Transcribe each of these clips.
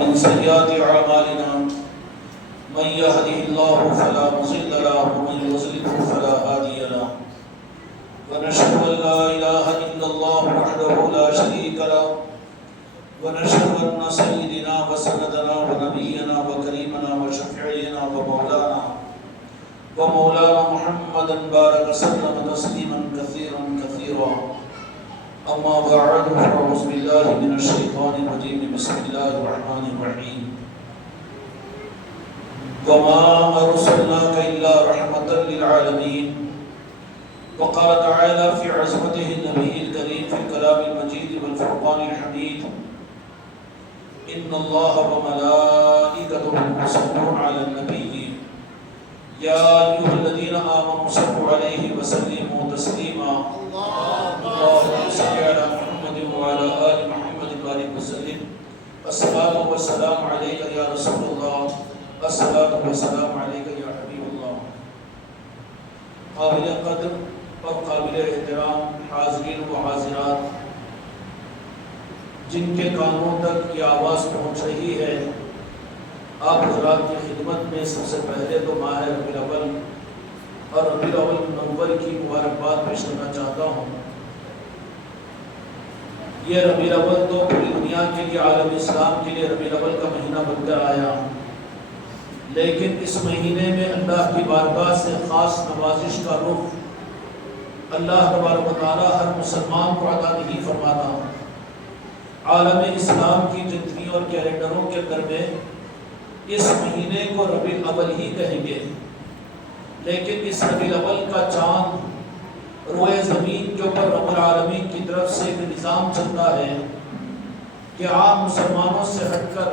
ومن سيئات أعمالنا من يهده الله فلا مضل له ومن يضلل فلا هادي له ونشهد أن لا إله إلا الله وحده لا شريك له ونشهد أن سيدنا وسندنا ونبينا وكريمنا وشفيعنا ومولانا محمدا بارك وسلم تسليما كثيرا كثيرا أما بعد فأعوذ بالله من الشيطان الرجيم بسم الله الرحمن الرحيم وما أرسلناك إلا رحمة للعالمين وقال تعالى في عظمته النبي الكريم في الكلام المجيد والفرقان الحميد إن الله وملائكته يصلون على النبي يا أيها الذين آمنوا صلوا عليه وسلموا تسليما اللهم صل على محمد وعلى آل محمد وبارك وسلم الصلاة والسلام عليك يا رسول الله الصلاة والسلام عليك يا حبيب الله. قابل قدر اور قابل احترام حاضرین و حاضرات، جن کے کانوں تک یہ آواز پہنچ رہی ہے، آپ حضرات کی خدمت میں سب سے پہلے تو ماہ ربیع الاول اور ربیع الاول منور کی مبارکباد پیش کرنا چاہتا ہوں۔ یہ ربیع الاول تو پوری دنیا کے لیے، عالم اسلام کے لیے ربیع الاول کا مہینہ بن کر آیا، لیکن اس مہینے میں اللہ کی بارگاہ سے خاص نوازش کا رخ اللہ تبارک و تعالی ہر مسلمان کو عطا نہیں فرماتا۔ عالم اسلام کی جتنی اور کیلنڈروں کے اندر میں اس مہینے کو ربیع الاول ہی کہیں گے، لیکن اس ربیع الاول کا چاند روئے زمین کے اوپر رب العالمین کی طرف سے ایک نظام چلتا ہے کہ عام مسلمانوں سے ہٹ کر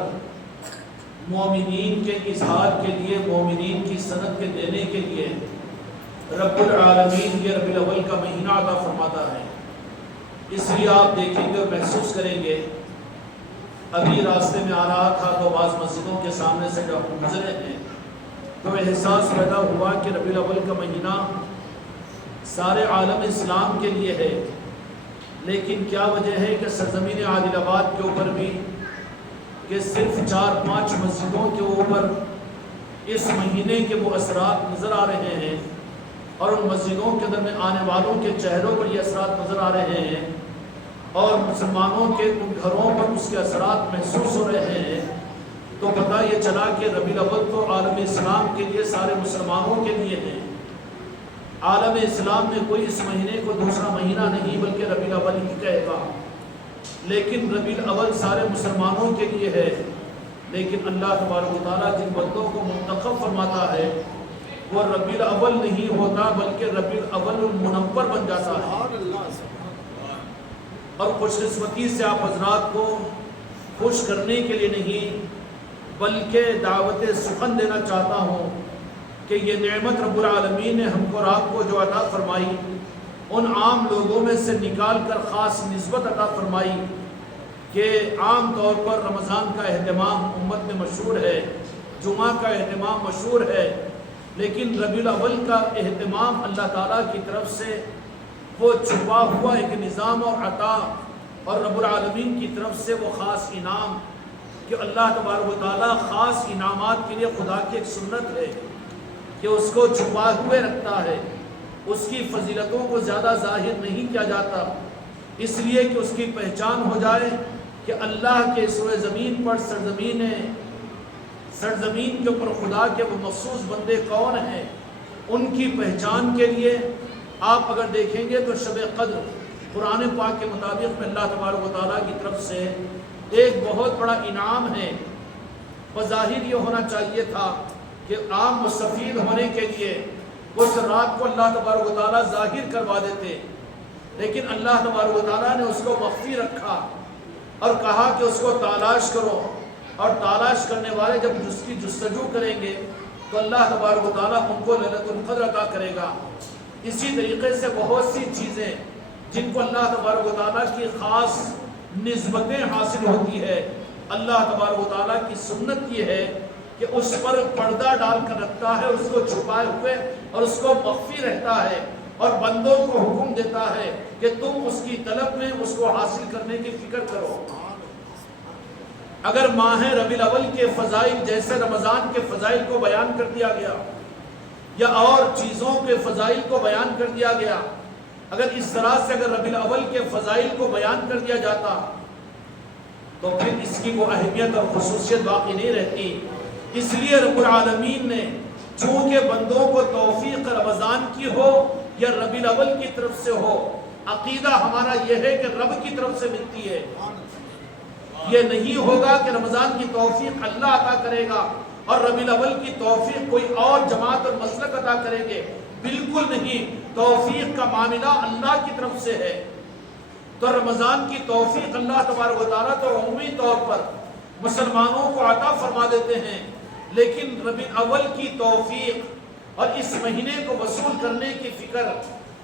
مومنین کے اظہار کے لیے، مومنین کی سند کے دینے کے لیے رب العالمین یہ ربیع الاول کا مہینہ عطا فرماتا ہے۔ اس لیے آپ دیکھیں گے اور محسوس کریں گے، ابھی راستے میں آ رہا تھا تو بعض مسجدوں کے سامنے سے جب گزرے ہیں تو احساس پیدا ہوا کہ ربیع الاول کا مہینہ سارے عالم اسلام کے لیے ہے، لیکن کیا وجہ ہے کہ سرزمین عادل آباد کے اوپر بھی کہ صرف 4-5 مسجدوں کے اوپر اس مہینے کے وہ اثرات نظر آ رہے ہیں، اور ان مسجدوں کے اندر میں آنے والوں کے چہروں پر یہ اثرات نظر آ رہے ہیں، اور مسلمانوں کے ان گھروں پر اس کے اثرات محسوس ہو رہے ہیں، تو پتہ یہ چلا کہ ربیع الاول تو عالم اسلام کے لیے، سارے مسلمانوں کے لیے ہے۔ عالم اسلام میں کوئی اس مہینے کو دوسرا مہینہ نہیں بلکہ ربیع الاول ہی کہے گا، لیکن ربیع الاول سارے مسلمانوں کے لیے ہے۔ لیکن اللہ تبارک و تعالیٰ جن بندوں کو منتخب فرماتا ہے وہ ربیع الاول نہیں ہوتا بلکہ ربیع الاول المنور بن جاتا ہے۔ اور خوش قسمتی سے آپ حضرات کو خوش کرنے کے لیے نہیں بلکہ دعوت سخن دینا چاہتا ہوں کہ یہ نعمت رب العالمین نے ہم کو اور آپ کو جو عطا فرمائی، ان عام لوگوں میں سے نکال کر خاص نسبت عطا فرمائی کہ عام طور پر رمضان کا اہتمام امت میں مشہور ہے، جمعہ کا اہتمام مشہور ہے، لیکن ربیع الاول کا اہتمام اللہ تعالیٰ کی طرف سے وہ چھپا ہوا ایک نظام اور عطا، اور رب العالمین کی طرف سے وہ خاص انعام کہ اللہ تبارک و تعالیٰ خاص انعامات کے لیے خدا کی ایک سنت ہے کہ اس کو چھپا ہوئے رکھتا ہے، اس کی فضیلتوں کو زیادہ ظاہر نہیں کیا جاتا، اس لیے کہ اس کی پہچان ہو جائے کہ اللہ کے اس روئے زمین پر سرزمین کے اوپر خدا کے وہ مخصوص بندے کون ہیں، ان کی پہچان کے لیے آپ اگر دیکھیں گے تو شب قدر قرآن پاک کے مطابق میں اللہ تبارک و تعالیٰ کی طرف سے ایک بہت بڑا انعام ہے۔ بظاہر یہ ہونا چاہیے تھا کہ عام مستفید ہونے کے لیے اس رات کو اللہ تبارک و تعالیٰ ظاہر کروا دیتے، لیکن اللہ تبارک و تعالیٰ نے اس کو مخفی رکھا اور کہا کہ اس کو تلاش کرو، اور تلاش کرنے والے جب اس کی جستجو کریں گے تو اللہ تبارک و تعالیٰ ان کو لیلۃ القدر عطا کرے گا۔ اسی طریقے سے بہت سی چیزیں جن کو اللہ تبارک و تعالیٰ کی خاص نسبتیں حاصل ہوتی ہے، اللہ تبارک و تعالیٰ کی سنت یہ ہے کہ اس پر پردہ ڈال کر رکھتا ہے، اس کو چھپائے ہوئے اور اس کو مخفی رہتا ہے، اور بندوں کو حکم دیتا ہے کہ تم اس کی طلب میں اس کو حاصل کرنے کی فکر کرو۔ اگر ماہ ربیع الاول کے فضائل جیسے رمضان کے فضائل کو بیان کر دیا گیا یا اور چیزوں کے فضائل کو بیان کر دیا گیا، اگر اس طرح سے اگر ربیع الاول کے فضائل کو بیان کر دیا جاتا تو پھر اس کی وہ اہمیت اور خصوصیت باقی نہیں رہتی۔ اس لیے رب العالمین نے چونکہ بندوں کو توفیق رمضان کی ہو یا ربیع الاول کی طرف سے ہو، عقیدہ ہمارا یہ ہے کہ رب کی طرف سے ملتی ہے۔ یہ نہیں ہوگا کہ رمضان کی توفیق اللہ عطا کرے گا اور ربیع الاول کی توفیق کوئی اور جماعت اور مسلک عطا کریں گے، بالکل نہیں۔ توفیق کا معاملہ اللہ کی طرف سے ہے۔ تو رمضان کی توفیق اللہ تبارک و تعالیٰ تو عمومی طور پر مسلمانوں کو عطا فرما دیتے ہیں، لیکن ربیع الاول کی توفیق اور اس مہینے کو وصول کرنے کی فکر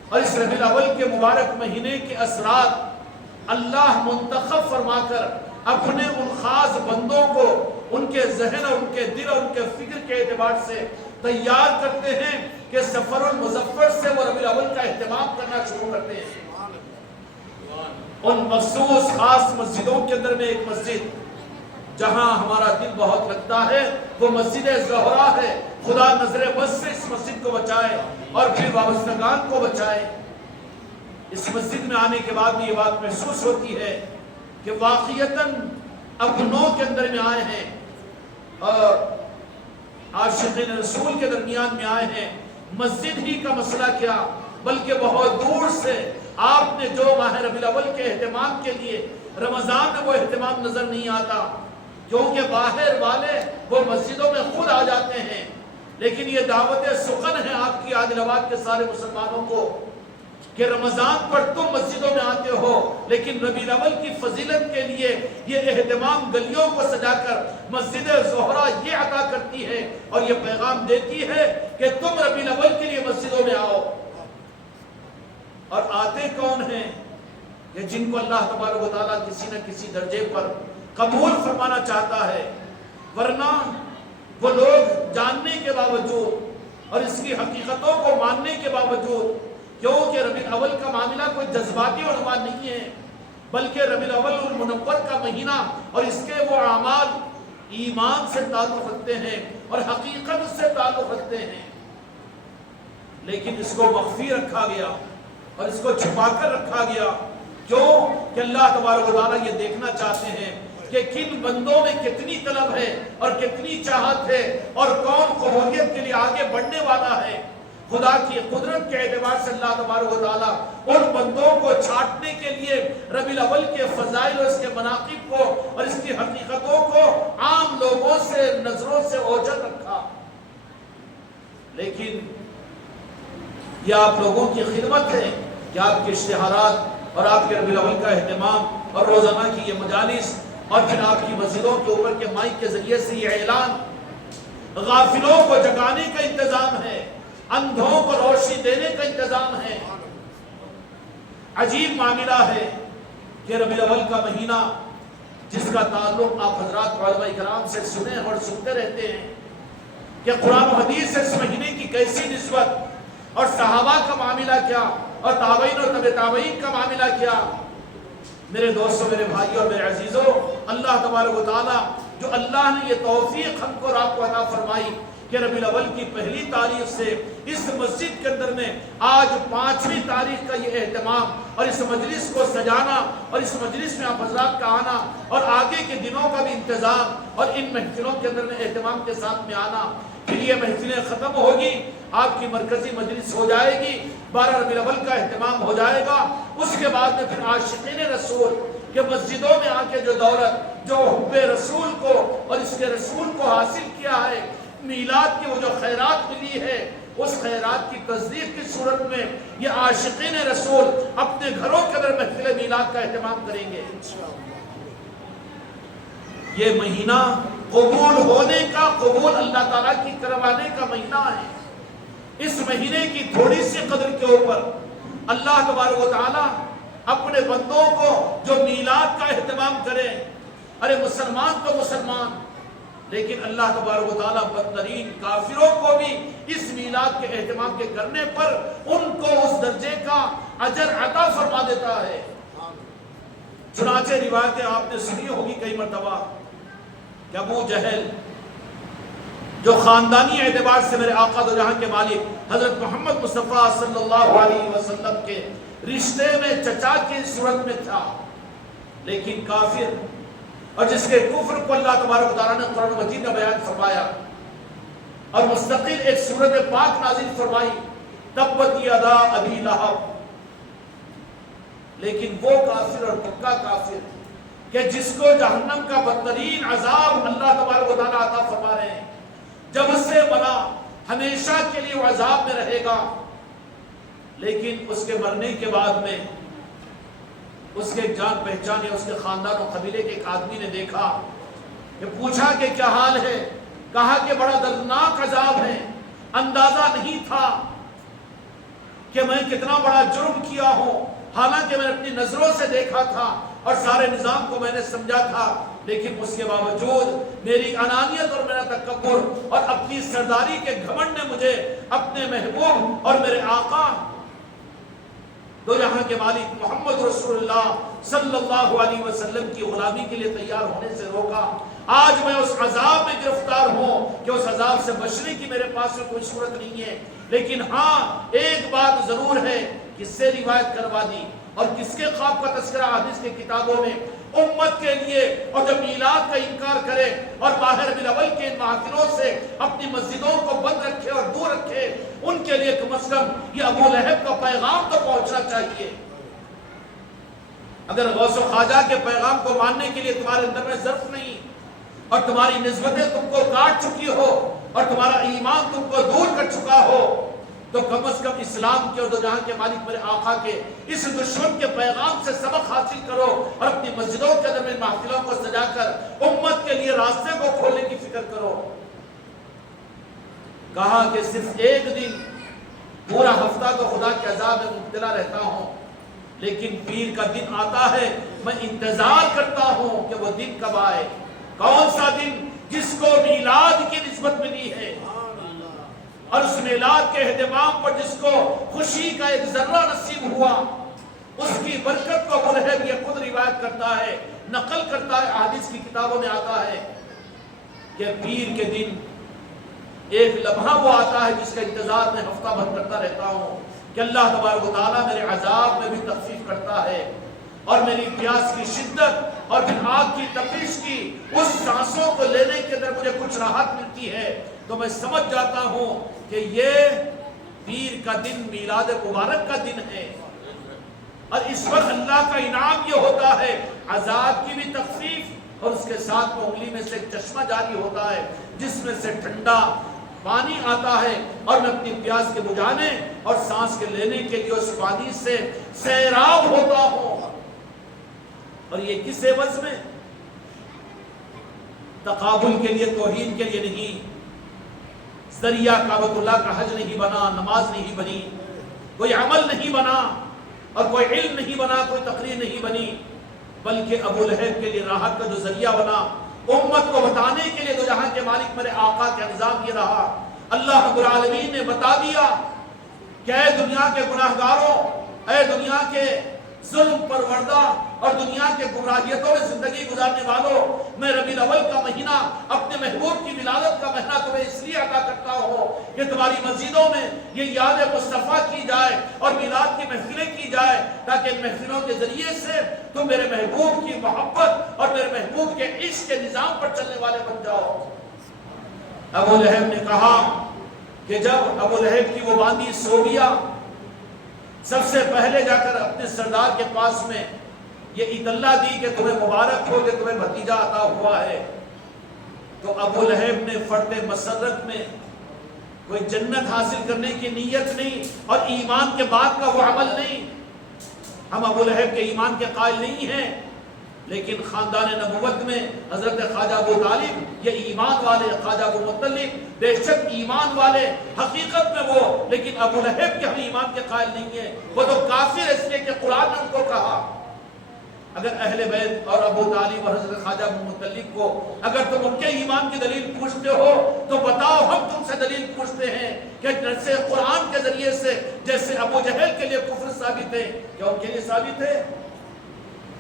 اور اس ربیع الاول کے مبارک مہینے کے اثرات اللہ منتخب فرما کر اپنے ان خاص بندوں کو ان کے ذہن اور ان کے دل اور ان کے فکر کے اعتبار سے تیار کرتے ہیں کہ سفر المظفر سے وہ ربیع الاول کا اہتمام کرنا شروع کرتے ہیں۔ ان مخصوص خاص مسجدوں کے اندر میں ایک مسجد جہاں ہمارا دل بہت لگتا ہے وہ مسجد زہرا ہے۔ خدا نظر بد سے اس مسجد کو بچائے اور پھر وابستگان کو بچائے۔ اس مسجد میں آنے کے بعد بھی یہ بات محسوس ہوتی ہے کہ واقعتاً اپنوں کے اندر میں آئے ہیں اور عاشقین رسول کے درمیان میں آئے ہیں۔ مسجد ہی کا مسئلہ کیا بلکہ بہت دور سے آپ نے جو ماہ ربیع الاول کے اہتمام کے لیے رمضان میں وہ اہتمام نظر نہیں آتا، کیونکہ باہر والے وہ مسجدوں میں خود آ جاتے ہیں، لیکن یہ دعوت سخن ہے آپ کی عادل آباد کے سارے مسلمانوں کو کہ رمضان پر تم مسجدوں میں آتے ہو، لیکن ربیع الاول کی فضیلت کے لیے یہ اہتمام گلیوں کو سجا کر مسجد زہرا یہ عطا کرتی ہے اور یہ پیغام دیتی ہے کہ تم ربیع الاول کے لیے مسجدوں میں آؤ۔ اور آتے کون ہیں؟ کہ جن کو اللہ تبارک و تعالیٰ کسی نہ کسی درجے پر قبول فرمانا چاہتا ہے، ورنہ وہ لوگ جاننے کے باوجود اور اس کی حقیقتوں کو ماننے کے باوجود، کیونکہ ربیع الاول کا معاملہ کوئی جذباتی عنوان نہیں ہے بلکہ ربیع الاول المنور کا مہینہ اور اس کے وہ اعمال ایمان سے تعلق رکھتے ہیں اور حقیقت سے تعلق رکھتے ہیں، لیکن اس کو مخفی رکھا گیا اور اس کو چھپا کر رکھا گیا۔ کیوں؟ کہ اللہ تبارک و تعالیٰ یہ دیکھنا چاہتے ہیں کہ کن بندوں میں کتنی طلب ہے اور کتنی چاہت ہے اور کون قبولیت کے لیے آگے بڑھنے والا ہے۔ خدا کی قدرت کے اعتبار سے اللہ تبارک و تعالیٰ ان بندوں کو چھانٹنے کے لیے ربیع الاول کے فضائل اور اس کے مناقب کو اور اس کی حقیقتوں کو عام لوگوں سے نظروں سے اوجھل رکھا۔ لیکن یہ آپ لوگوں کی خدمت ہے کہ آپ کے اشتہارات اور آپ کے ربیع الاول کا اہتمام اور روزانہ کی یہ مجالس اور پھر آپ کی مسجدوں کے اوپر کے مائک کے ذریعے سے یہ اعلان غافلوں کو جگانے کا انتظام ہے، اندھوں کو روشنی دینے کا انتظام ہے۔ عجیب معاملہ ہے کہ ربیع الاول کا مہینہ جس کا تعلق آپ حضرات علماء کرام سے سنے اور سنتے رہتے ہیں کہ قرآن و حدیث سے اس مہینے کی کیسی نسبت اور صحابہ کا معاملہ کیا اور تابعین اور تبع تابعین کا معاملہ کیا۔ میرے دوستوں، میرے بھائیوں اور میرے عزیزوں، اللہ تبارک و تعالیٰ جو اللہ نے یہ توفیق ہم کو اور آپ کو عطا فرمائی کہ ربیع الاول کی پہلی تاریخ سے اس مسجد کے اندر میں آج 5ویں تاریخ کا یہ اہتمام اور اس مجلس کو سجانا اور اس مجلس میں آپ حضرات کا آنا اور آگے کے دنوں کا بھی انتظام اور ان محفلوں کے اندر میں اہتمام کے ساتھ میں آنا، پھر یہ محفلیں ختم ہوگی، آپ کی مرکزی مجلس ہو جائے گی، 12 ربیع الاول کا اہتمام ہو جائے گا، اس کے بعد میں پھر عاشقین رسول کہ مسجدوں میں آ کے جو دولت جو حب رسول کو اور اس کے رسول کو حاصل کیا ہے، میلاد کی وہ جو خیرات ملی ہے، اس خیرات کی تصدیق کی صورت میں یہ عاشقین رسول اپنے گھروں کے اندر محفل میلاد کا اہتمام کریں گے۔ یہ مہینہ قبول ہونے کا، قبول اللہ تعالیٰ کی کروانے کا مہینہ ہے۔ اس مہینے کی تھوڑی سی قدر کے اوپر اللہ تبارک و تعالیٰ اپنے بندوں کو جو میلاد کا اہتمام کرے، ارے مسلمان تو مسلمان، لیکن اللہ تبارک و تعالیٰ بدترین کافروں کو بھی اس میلاد کے اہتمام کے کرنے پر ان کو اس درجے کا اجر عطا فرما دیتا ہے۔ چنانچہ روایتیں آپ نے سنی ہوگی کئی مرتبہ کہ ابو جہل جو خاندانی اعتبار سے میرے آقا دو جہاں کے مالک حضرت محمد مصطفیٰ صلی اللہ علیہ وسلم کے رشتے میں چچا کی صورت میں تھا، لیکن کافر، اور جس کے کفر کو اللہ تبارک و تعالیٰ نے قرآن مجید میں بیان فرمایا اور مستقل ایک سورت پاک نازل فرمائی، تبت یدا ابی لہب، لیکن وہ کافر اور پکا کافر کہ جس کو جہنم کا بدترین عذاب اللہ تبارک و تعالیٰ عطا فرما رہے ہیں، جب اس سے بنا ہمیشہ کے لیے وہ عذاب میں رہے گا، لیکن اس کے مرنے کے بعد میں اس کے جان پہچانے اس کے خاندان و قبیلے کے ایک آدمی نے دیکھا کہ پوچھا کہ کیا حال ہے، کہا کہ بڑا دردناک عذاب ہے، اندازہ نہیں تھا کہ میں کتنا بڑا جرم کیا ہوں، حالانکہ میں نے اپنی نظروں سے دیکھا تھا اور سارے نظام کو میں نے سمجھا تھا، لیکن اس کے باوجود میری انانیت اور میرا تکبر اور اپنی سرداری کے گھمنڈ نے مجھے اپنے محبوب اور میرے آقا دو جہاں کے مالک محمد رسول اللہ صلی اللہ علیہ وسلم کی غلامی کے لیے تیار ہونے سے روکا۔ آج میں اس عذاب میں گرفتار ہوں کہ اس عذاب سے بچنے کی میرے پاس میں کوئی صورت نہیں ہے، لیکن ہاں ایک بات ضرور ہے، کس سے روایت کروا دی اور کس کے خواب کا تذکرہ حدیث کے کتابوں میں امت کے لیے، اور جو میلاد کا انکار کرے اور ماہ ربیع الاول کے ان محافلوں سے اپنی مسجدوں کو بند رکھے اور دور رکھے، ان کے لیے کم از کم یہ ابو لہب کا پیغام تو پہنچنا چاہیے۔ اگر غوث و خواجہ کے پیغام کو ماننے کے لیے تمہارے اندر میں ظرف نہیں اور تمہاری نسبتیں تم کو کاٹ چکی ہو اور تمہارا ایمان تم کو دور کر چکا ہو، تو کم از کم اسلام کے اور دو جہاں کے مالک میرے آقا کے اس دشمن کے پیغام سے سبق حاصل کرو اور اپنی مسجدوں کے اندر محفلوں کو سجا کر امت کے لیے راستے کو کھولنے کی فکر کرو۔ کہا کہ صرف ایک دن پورا ہفتہ تو خدا کے عذاب میں مبتلا رہتا ہوں، لیکن پیر کا دن آتا ہے، میں انتظار کرتا ہوں کہ وہ دن کب آئے۔ کون سا دن؟ جس کو میلاد کی نسبت ملی ہے اور اس میلاد کے اہتمام پر جس کو خوشی کا ایک ذرہ نصیب ہوا، اس کی برکت کو ابو لہب یہ خود روایت کرتا ہے، نقل کرتا ہے، احادیث کی کتابوں میں آتا ہے کہ پیر کے دن ایک لمحہ وہ آتا ہے جس کا انتظار میں ہفتہ بھر کرتا رہتا ہوں کہ اللہ تبارک و تعالیٰ میرے عذاب میں بھی تخفیف کرتا ہے اور میری پیاس کی شدت اور پھر آگ کی تپش کی اس سانسوں کو لینے کے اندر مجھے کچھ راحت ملتی ہے، تو میں سمجھ جاتا ہوں کہ یہ پیر کا دن میلاد مبارک کا دن ہے، اور اس پر اللہ کا انعام یہ ہوتا ہے عذاب کی بھی تخفیف، اور اس کے ساتھ میں انگلی میں سے ایک چشمہ جاری ہوتا ہے جس میں سے ٹھنڈا پانی آتا ہے، اور میں اپنی پیاس کے بجھانے اور سانس کے لینے کے لیے اس پانی سے سیراب ہوتا ہوں۔ اور یہ کس عوض میں؟ تقابل کے لیے، توحید کے لیے نہیں، ذریعہ کعبۃ اللہ کا حج نہیں بنا، نماز نہیں بنی، کوئی عمل نہیں بنا اور کوئی علم نہیں بنا، کوئی تقریر نہیں بنی، بلکہ ابو لہب کے لیے راحت کا جو ذریعہ بنا، امت کو بتانے کے لیے دو جہاں کے مالک میرے آقا کا نظام یہ رہا۔ اللہ رب العالمین نے بتا دیا کہ اے دنیا کے گناہگاروں، اے دنیا کے ظلم پروردہ اور دنیا کے گمراہیتوں میں زندگی گزارنے والوں، میں ربیع الاول کا مہینہ اپنے محبوب کی ولادت کا مہینہ تمہیں اس لیے عطا کرتا ہوں کہ تمہاری مسجدوں میں یہ یاد مصطفیٰ کی جائے اور میلاد کی محفلیں کی جائے، تاکہ ان محفلوں کے ذریعے سے تم میرے محبوب کی محبت اور میرے محبوب کے عشق کے نظام پر چلنے والے بن جاؤ۔ ابو لہب نے کہا کہ جب ابو لہب کی وہ باندی سو گیا، سب سے پہلے جا کر اپنے سردار کے پاس میں یہ اطلاع دی کہ تمہیں مبارک ہو کہ تمہیں بھتیجا عطا ہوا ہے، تو ابو لہب نے فرد مسرت میں کوئی جنت حاصل کرنے کی نیت نہیں اور ایمان کے بعد کا وہ عمل نہیں۔ ہم ابو لہب کے ایمان کے قائل نہیں ہیں، لیکن خاندان نبوت میں حضرت خواجہ ابو طالب یہ ایمان والے، خواجہ ابو مطلب بے شک ایمان والے حقیقت میں وہ، لیکن ابو لہب کے ہم ایمان کے قائل نہیں ہیں، وہ تو کافر اس لیے کہ قرآن نے ان کو کہا۔ اگر اہل بیت اور ابو طالب اور حضرت خواجہ ابو مطلب کو اگر تم ان کے ایمان کی دلیل پوچھتے ہو تو بتاؤ، ہم تم سے دلیل پوچھتے ہیں کہ جیسے قرآن کے ذریعے سے جیسے ابو جہل کے لیے کفر ثابت ہے، کیا ان کے لیے ثابت ہے؟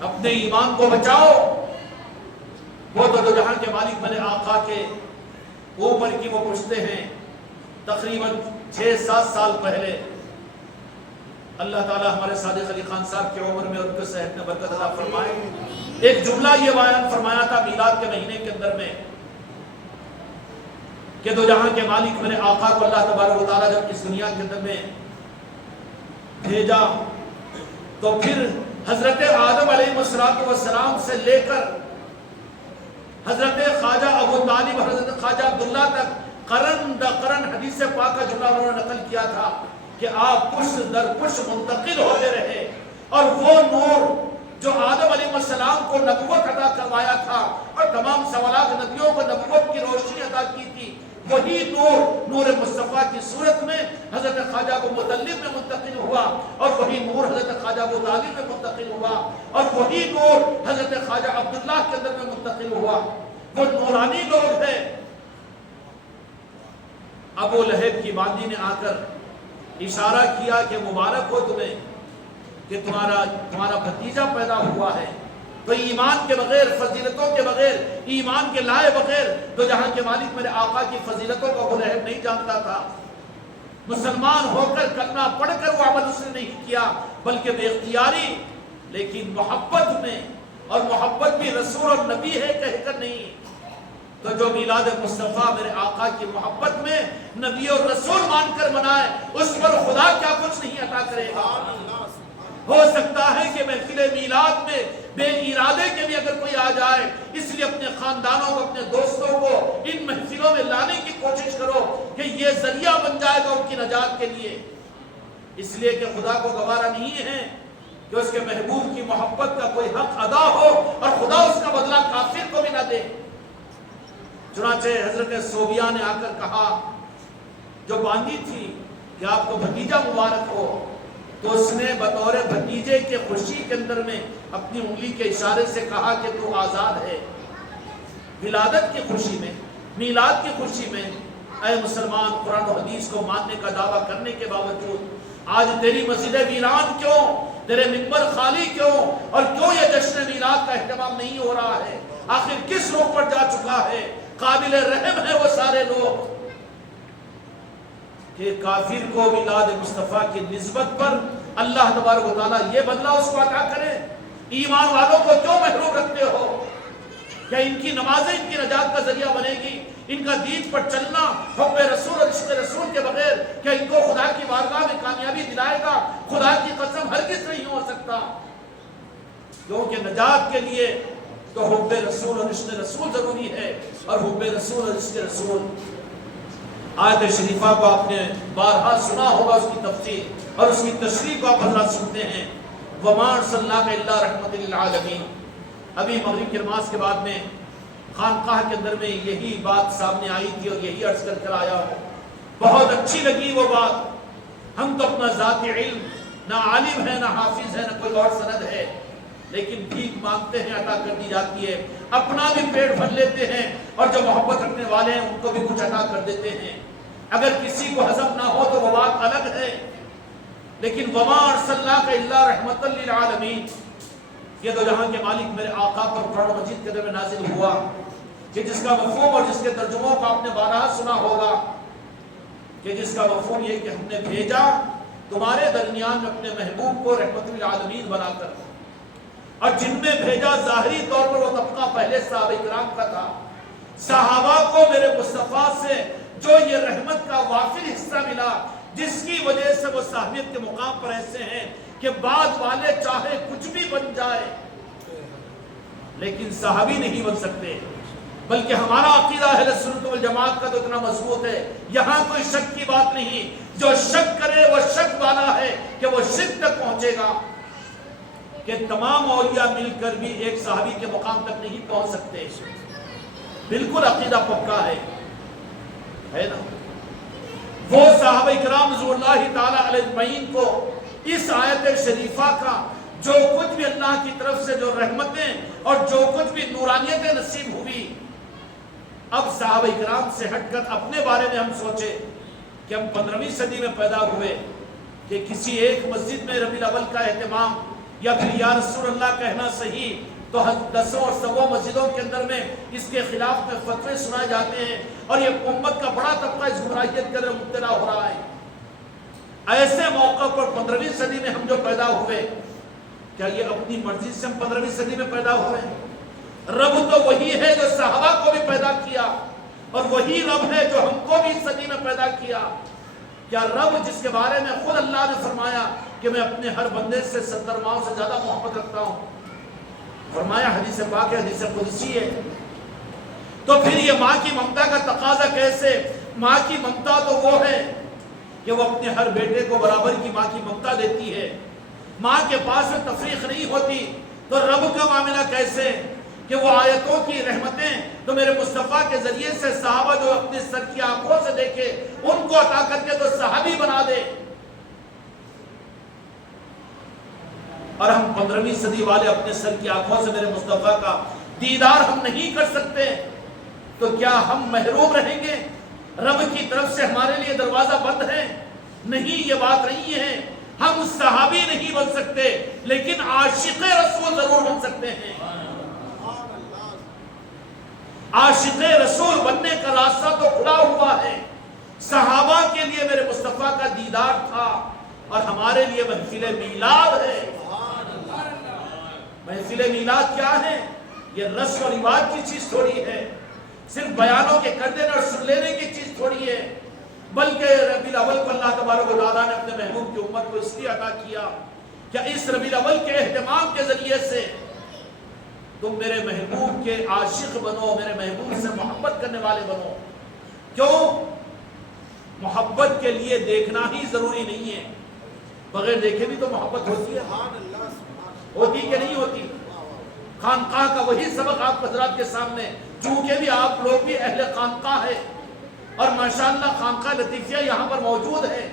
اپنے ایمان کو بچاؤ، وہ تو دو جہاں کے مالک میرے آقا کے اوپر کی وہ پوچھتے ہیں تقریباً 6-7 سال پہلے اللہ تعالیٰ ہمارے صادق علی خان صاحب کی عمر میں اور ان کے صحت میں برکت عطا فرمائے. ایک جملہ یہ بیان فرمایا تھا میلاد کے مہینے کے اندر میں کہ دو جہاں کے مالک میرے آقا کو اللہ تبارک و تعالیٰ جب اس دنیا کے اندر میں بھیجا تو پھر حضرت آدم علیہ السلام سے لے کر حضرت خواجہ ابو طالب حضرت خواجہ عبداللہ تک قرن در قرن حدیث پاک کا جملہ انہوں نے نقل کیا تھا کہ آپ پشت در پشت منتقل ہوتے رہے اور وہ نور جو آدم علیہ السلام کو نبوت عطا کروایا تھا اور تمام سوالات نبیوں کو نبوت کی روشنی عطا کی تھی وہی نور مصطفیٰ کی صورت میں حضرت خواجہ ابو مطلب میں منتقل ہوا اور وہی نور حضرت خواجہ ابو طالب میں منتقل ہوا اور وہی نور حضرت خواجہ عبداللہ کے اندر میں منتقل ہوا. وہ نورانی لوگ ہیں. ابو لہب کی باندی نے آ کر اشارہ کیا کہ مبارک ہو تمہیں کہ تمہارا بھتیجا پیدا ہوا ہے. تو ایمان کے بغیر فضیلتوں کے بغیر ایمان کے لائے بغیر دو جہاں کے مالک میرے آقا کی فضیلتوں کو ابو لہب نہیں جانتا تھا. مسلمان ہو کر کلمہ پڑھ کر وہ عمل اس نے نہیں کیا بلکہ بے اختیاری لیکن محبت میں اور محبت بھی رسول اور نبی ہے کہہ کر نہیں. تو جو میلاد مصطفیٰ میرے آقا کی محبت میں نبی اور رسول مان کر منائے اس پر خدا کیا کچھ نہیں عطا کرے گا. ہو سکتا ہے کہ محفل میلاد میں بے ارادے کے بھی اگر کوئی آ جائے اس لیے اپنے خاندانوں کو اپنے دوستوں کو ان محفلوں میں لانے کی کوشش کرو کہ یہ ذریعہ بن جائے گا ان کی نجات کے لیے. اس لیے کہ خدا کو گوارا نہیں ہے کہ اس کے محبوب کی محبت کا کوئی حق ادا ہو اور خدا اس کا بدلہ کافر کو بھی نہ دے. چنانچہ حضرت صوبیہ نے آ کر کہا جو باندھی تھی کہ آپ کو بھتیجا مبارک ہو تو اس نے بطور بھتیجے کے خوشی کے اندر میں اپنی انگلی کے اشارے سے کہا کہ تو آزاد ہے. ولادت کی خوشی میں میلاد کی خوشی میں اے مسلمان قرآن و حدیث کو ماننے کا دعویٰ کرنے کے باوجود آج تیری مسجد ویران کیوں تیرے منبر خالی کیوں اور کیوں یہ جشن میلاد کا اہتمام نہیں ہو رہا ہے؟ آخر کس روح پر جا چکا ہے؟ قابل رحم ہے وہ سارے لوگ کہ کافر کو میلاد مصطفیٰ کی نسبت پر اللہ تبارک و تعالیٰ یہ بدلہ اس کو عطا کرے. ایمان والوں کو کیوں محروم رکھتے ہو؟ کیا ان کی نمازیں ان کی نجات کا ذریعہ بنے گی؟ ان کا دین پر چلنا حب رسول اور عشق رسول کے بغیر کیا ان کو خدا کی بارگاہ میں کامیابی دلائے گا؟ خدا کی قسم ہرگز نہیں ہو سکتا. کیونکہ نجات کے لیے تو حب رسول اور عشق رسول ضروری ہے اور حب رسول اور عشق رسول. آیت شریفہ کو آپ نے بارہا سنا ہوگا اس کی تفسیر اور اس کی تشریح کو آپ حضرات سنتے ہیں. وَمَا أَرْسَلْنَاكَ إِلَّا رَحْمَةً لِلْعَالَمِينَ. ابھی مغرب کی نماز کے بعد میں خانقاہ کے اندر میں یہی بات سامنے آئی تھی اور یہی عرض کر آیا ہوں. بہت اچھی لگی وہ بات. ہم تو اپنا ذاتی علم نہ عالم ہے نہ حافظ ہے نہ کوئی اور سند ہے لیکن بھیک مانگتے ہیں عطا کر دی جاتی ہے. اپنا بھی پیٹ بھر لیتے ہیں اور جو محبت رکھنے والے ہیں ان کو بھی کچھ عطا کر دیتے ہیں. اگر کسی کو ہضم نہ ہو تو وہ بات الگ ہے لیکن وَمَا أَرْسَلْنَاكَ إِلَّا رَحْمَةً لِلْعَالَمِينَ یہ دو جہاں کے مالک میرے آقا پر قرآن مجید کے اندر میں نازل ہوا کہ جس کا مفہوم اور جس کے ترجموں کو آپ نے بارہا سنا ہوگا کہ جس کا مفہوم یہ کہ ہم نے بھیجا تمہارے درمیان میں اپنے محبوب کو رحمت للعالمین بنا کر اور جن میں بھیجا ظاہری طور پر وہ طبقہ پہلے صحابہ کرام کا تھا. صحابہ کو میرے مصطفیٰ سے جو یہ رحمت کا وافر حصہ ملا جس کی وجہ سے وہ صحابیت کے مقام پر ایسے ہیں کہ بعد والے چاہے کچھ بھی بن جائے لیکن صحابی نہیں بن سکتے. بلکہ ہمارا عقیدہ اہل سنت والجماعت کا تو اتنا مضبوط ہے یہاں کوئی شک کی بات نہیں. جو شک کرے وہ شک والا ہے کہ وہ شرک تک پہنچے گا کہ تمام اولیاء مل کر بھی ایک صحابی کے مقام تک نہیں پہنچ سکتے. بالکل عقیدہ پکا ہے نا. وہ صحابہ کرام رضوان اللہ تعالی علیہ اجمعین کو اس آیت شریفہ کا جو کچھ بھی اللہ کی طرف سے جو رحمتیں اور جو کچھ بھی نورانیتیں نصیب ہوئی اب صحابہ کرام سے ہٹ کر اپنے بارے میں ہم سوچے کہ ہم 15ویں صدی میں پیدا ہوئے کہ کسی ایک مسجد میں ربیع الاول کا اہتمام یا پھر یا رسول اللہ کہنا صحیح تو دسوں اور سووں مسجدوں کے اندر میں اس کے خلاف میں فتوے سنائے جاتے ہیں اور یہ امت کا بڑا طبقہ اس گمراہیت کے اندر مبتلا ہو رہا ہے۔ ایسے موقع پر 15ویں صدی میں ہم جو پیدا ہوئے، کیا یہ اپنی مرضی سے ہم 15ویں صدی میں پیدا ہوئے؟ رب تو وہی ہے جو صحابہ کو بھی پیدا کیا، اور وہی رب ہے جو ہم کو بھی اس صدی میں پیدا کیا۔ کیا رب جس کے بارے میں خود اللہ نے فرمایا کہ میں اپنے ہر بندے سے 70 ماؤں سے زیادہ محبت رکھتا ہوں، فرمایا حدیث پاک ہے، حدیث قدسی ہے، تو پھر یہ ماں کی ممتا کا تقاضا کیسے؟ ماں کی ممتا تو وہ ہے کہ وہ اپنے ہر بیٹے کو برابر کی ماں کی ممتا دیتی ہے، ماں کے پاس میں تفریق نہیں ہوتی۔ تو رب کا معاملہ کیسے کہ وہ آیتوں کی رحمتیں تو میرے مصطفیٰ کے ذریعے سے صحابہ جو اپنے سر کی آنکھوں سے دیکھے ان کو عطا کر کے تو صحابی بنا دے، اور ہم 15ویں صدی والے اپنے سر کی آنکھوں سے میرے مصطفیٰ کا دیدار ہم نہیں کر سکتے، تو کیا ہم محروم رہیں گے؟ رب کی طرف سے ہمارے لیے دروازہ بند ہے؟ نہیں، یہ بات نہیں ہے۔ ہم صحابی نہیں بن سکتے لیکن عاشق رسول ضرور بن سکتے ہیں۔ عاشق رسول بننے کا راستہ تو کھلا ہوا ہے۔ صحابہ کے لیے میرے مصطفیٰ کا دیدار تھا اور ہمارے لیے محفل میلاد ہے۔ محفل میلاد کیا ہے؟ یہ رسم و رواج کی چیز تھوڑی ہے، صرف بیانوں کے کر دینے اور سن لینے کی چیز تھوڑی ہے، بلکہ ربیع الاول کو اللہ تبارک و تعالیٰ نے اپنے محبوب کی امت کو اس لیے عطا کیا کہ اس ربیع الاول کے اہتمام کے ذریعے سے تم میرے محبوب کے عاشق بنو، میرے محبوب سے محبت کرنے والے بنو۔ کیوں؟ محبت کے لیے دیکھنا ہی ضروری نہیں ہے، بغیر دیکھے بھی تو محبت ہوتی ہے، ہوتی کہ نہیں ہوتی؟ خانقاہ کا وہی سبق آپ حضرات کے سامنے، چونکہ بھی آپ لوگ بھی اہل خانقاہ ہے اور ماشاءاللہ خانقاہ لطیفیہ یہاں پر موجود ہے،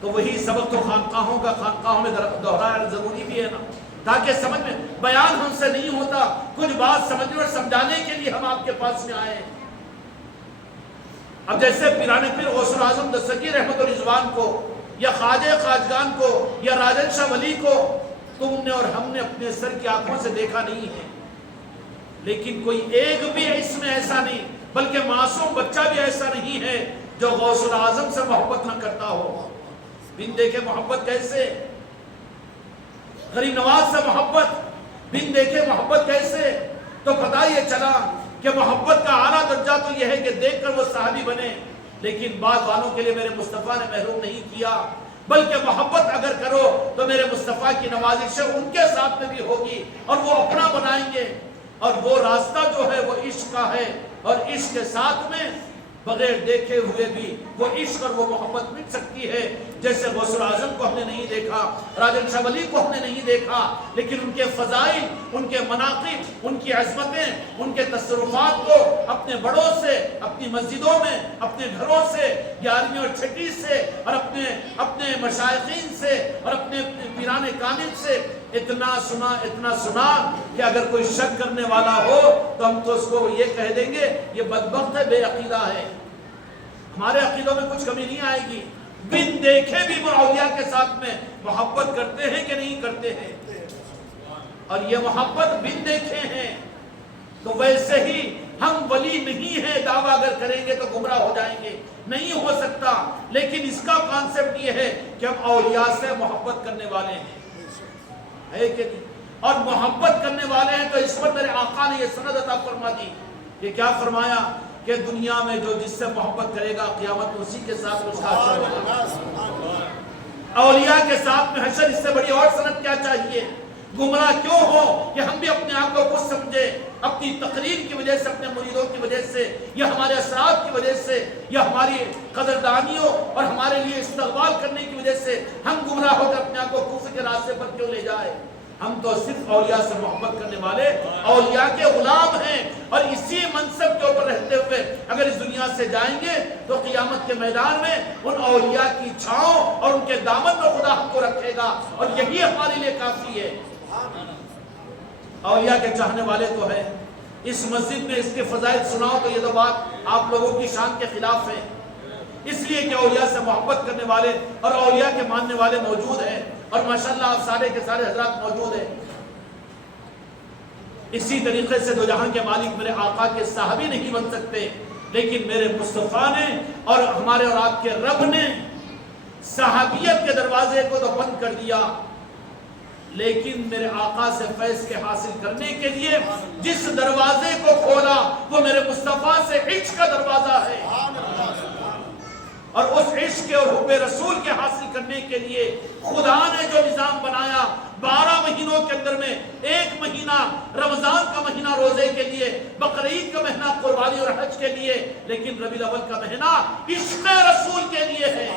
تو وہی سبق تو خانقاہوں میں دہرایا ضروری بھی ہے نا، تاکہ سمجھ میں، بیان ہم سے نہیں ہوتا، کچھ بات سمجھنے اور سمجھانے کے لیے ہم آپ کے پاس میں آئے ہیں۔ اب جیسے پیران پیر غوث الاعظم دستگیر رحمت الرضوان کو یا خواجہ خواجگان کو یا راجن شاہ ولی کو تم نے اور ہم نے اپنے سر کی آنکھوں سے دیکھا نہیں ہے، لیکن کوئی ایک بھی اس میں ایسا نہیں، بلکہ معصوم بچہ بھی ایسا نہیں ہے جو غوث الاعظم سے محبت نہ کرتا ہو۔ بن دیکھے محبت کیسے؟ غریب نواز سے محبت، بن دیکھے محبت کیسے؟ تو پتہ یہ چلا کہ محبت کا اعلیٰ درجہ تو یہ ہے کہ دیکھ کر وہ صحابی بنے، لیکن بعد والوں کے لیے میرے مصطفیٰ نے محروم نہیں کیا، بلکہ محبت اگر کرو تو میرے مصطفیٰ کی نوازشیں ان کے ساتھ میں بھی ہوگی اور وہ اپنا بنائیں گے، اور وہ راستہ جو ہے وہ عشق کا ہے، اور عشق کے ساتھ میں بغیر دیکھے ہوئے بھی وہ عشق اور وہ محبت مٹ سکتی ہے۔ جیسے غوث الاعظم کو ہم نے نہیں دیکھا، راجن شاہ ولی کو ہم نے نہیں دیکھا، لیکن ان کے فضائل، ان کے مناقب، ان کی عظمتیں، ان کے تصرفات کو اپنے بڑوں سے، اپنی مسجدوں میں، اپنے گھروں سے، 11ویں اور 6ٹی سے، اور اپنے مشائخین سے اور اپنے پیران کامل سے اتنا سنا کہ اگر کوئی شک کرنے والا ہو تو ہم تو اس کو یہ کہہ دیں گے یہ بدبخت ہے، بے عقیدہ ہے۔ ہمارے عقیدوں میں کچھ کمی نہیں آئے گی۔ بن دیکھے بھی وہ اولیاء کے ساتھ میں محبت کرتے ہیں کہ نہیں کرتے ہیں، اور یہ محبت بن دیکھے ہیں۔ تو ویسے ہی ہم ولی نہیں ہیں دعویٰ اگر کریں گے تو گمراہ ہو جائیں گے، نہیں ہو سکتا، لیکن اس کا کانسیپٹ یہ ہے کہ ہم اولیاء سے محبت کرنے والے ہیں، ہے کہ نہیں؟ اور محبت کرنے والے ہیں تو اس پر میرے آقا نے یہ سند عطا فرما دی کہ کیا فرمایا کہ دنیا میں جو جس سے محبت کرے گا قیامت میں اسی کے ساتھ اس کا حشر ہوگا۔ اولیاء کے ساتھ میں حشر، اس سے بڑی اور سند کیا چاہیے؟ گمراہ کیوں ہو کہ ہم بھی اپنے آپ کو کچھ سمجھے، اپنی تقریر کی وجہ سے، اپنے مریدوں کی وجہ سے، یا ہمارے اثرات کی وجہ سے، یا ہماری قدردانیوں اور ہمارے لیے استقبال کرنے کی وجہ سے ہم گمراہ ہو کر اپنے آپ کو کفر کے راستے پر کیوں لے جائے؟ ہم تو صرف اولیاء سے محبت کرنے والے اولیاء کے غلام ہیں، اور اسی منصب کے اوپر رہتے ہوئے اگر اس دنیا سے جائیں گے تو قیامت کے میدان میں ان اولیاء کی چھاؤں اور ان کے دامن میں خدا ہم کو رکھے گا، اور یہی ہمارے لیے کافی ہے۔ اولیاء کے چاہنے والے تو ہیں، اس مسجد میں اس کے فضائل سناؤ تو یہ تو بات آپ لوگوں کی شان کے خلاف ہے، اس لیے کہ اولیاء سے محبت کرنے والے اور اولیاء کے ماننے والے موجود ہیں، اور ماشاءاللہ آپ سارے کے سارے حضرات موجود ہیں۔ اسی طریقے سے دو جہاں کے مالک میرے آقا کے صحابی نہیں بن سکتے، لیکن میرے مصطفیٰ نے اور ہمارے اور آپ کے رب نے صحابیت کے دروازے کو تو بند کر دیا، لیکن میرے آقا سے فیض کے حاصل کرنے کے لیے جس دروازے کو کھولا وہ میرے مصطفیٰ سے عشق کا دروازہ ہے، اور اس عشق اور حب رسول کے حاصل کرنے کے لیے خدا نے جو نظام بنایا 12 مہینوں کے اندر میں ایک مہینہ رمضان کا مہینہ روزے کے لیے، بقرعید کا مہینہ قربانی اور حج کے لیے، لیکن ربیع الاول کا مہینہ عشق رسول کے لیے ہے۔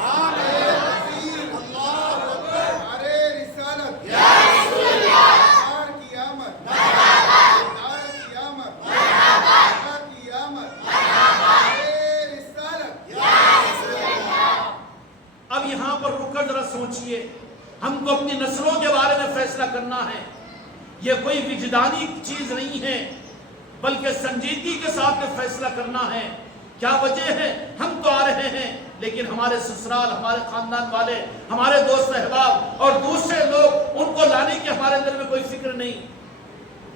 اب یہاں پر رک کر ذرا سوچئے، ہم کو اپنی نسلوں کے بارے میں فیصلہ کرنا ہے، یہ کوئی وجدانی چیز نہیں ہے بلکہ سنجیدگی کے ساتھ میں فیصلہ کرنا ہے۔ کیا وجہ ہے؟ ہم تو آ رہے ہیں لیکن ہمارے سسرال، ہمارے خاندان والے، ہمارے دوست احباب اور دوسرے لوگ، ان کو لانے کی ہمارے اندر میں کوئی فکر نہیں۔